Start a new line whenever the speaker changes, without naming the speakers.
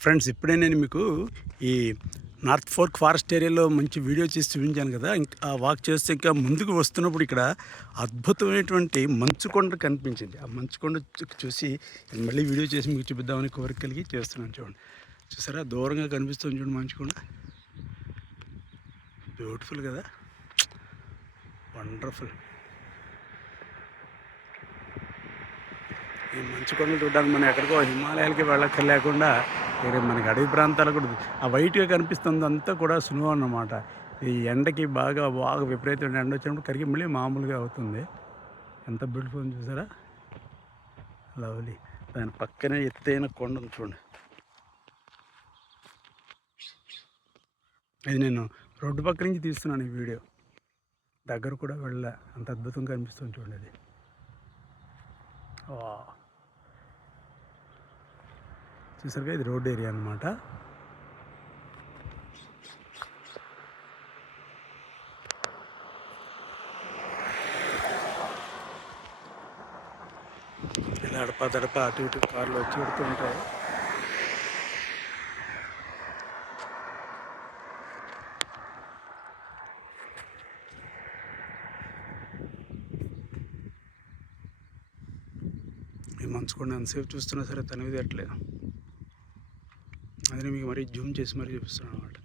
Friends ఇప్పుడే నేను మీకు ఈ నార్త్ ఫోర్క్ ఫారెస్ట్ ఏరియాలో మంచి వీడియో చేసి చూపించాను కదా. ఇంకా ఆ వాక్ చేస్తే ఇంకా ముందుకు వస్తున్నప్పుడు ఇక్కడ అద్భుతమైనటువంటి మంచుకొండ కనిపించింది. ఆ మంచుకొండ చూసి నేను మళ్ళీ వీడియో చేసి మీకు చూపిద్దామని కోరిక కలిగి చేస్తున్నాను చూడండి. చూసారా? దూరంగా కనిపిస్తుంది చూడండి మంచుకొండ. బ్యూటిఫుల్ కదా? వండర్ఫుల్ ఈ మంచు కొండలు చూడడానికి మనం ఎక్కడికో హిమాలయాలకి వెళ్ళక్కర్లేకుండా వేరే మనకి అడవి ప్రాంతాలు కూడా ఆ వైట్గా కనిపిస్తుంది అంతా కూడా సులువు అన్నమాట. ఈ ఎండకి బాగా బాగా విపరీతమైన ఎండ వచ్చినప్పుడు కరిగి మళ్ళీ మామూలుగా అవుతుంది. ఎంత బ్యూటిఫుల్ ఉంది చూసారా? లవ్లీ. దాని పక్కనే ఎత్తైన కొండ ఉంది చూడండి. ఇది నేను రోడ్డు పక్క నుంచి తీస్తున్నాను ఈ వీడియో. దగ్గర కూడా వెళ్ళా అంత అద్భుతంగా కనిపిస్తుంది చూడండి అది. వా. చూసారుగా ఇది రోడ్ ఏరియా అన్నమాట. ఇలా అడప దడప అటు ఇటు కార్లు వచ్చి పెడుతూ ఉంటాయి. ఈ మంచుకుండా ఎంతసేపు చూస్తున్నా సరే తనివి తట్టలేదు అదే మీకు మరీ జూమ్ చేసి మరీ చూపిస్తున్నాను అనమాట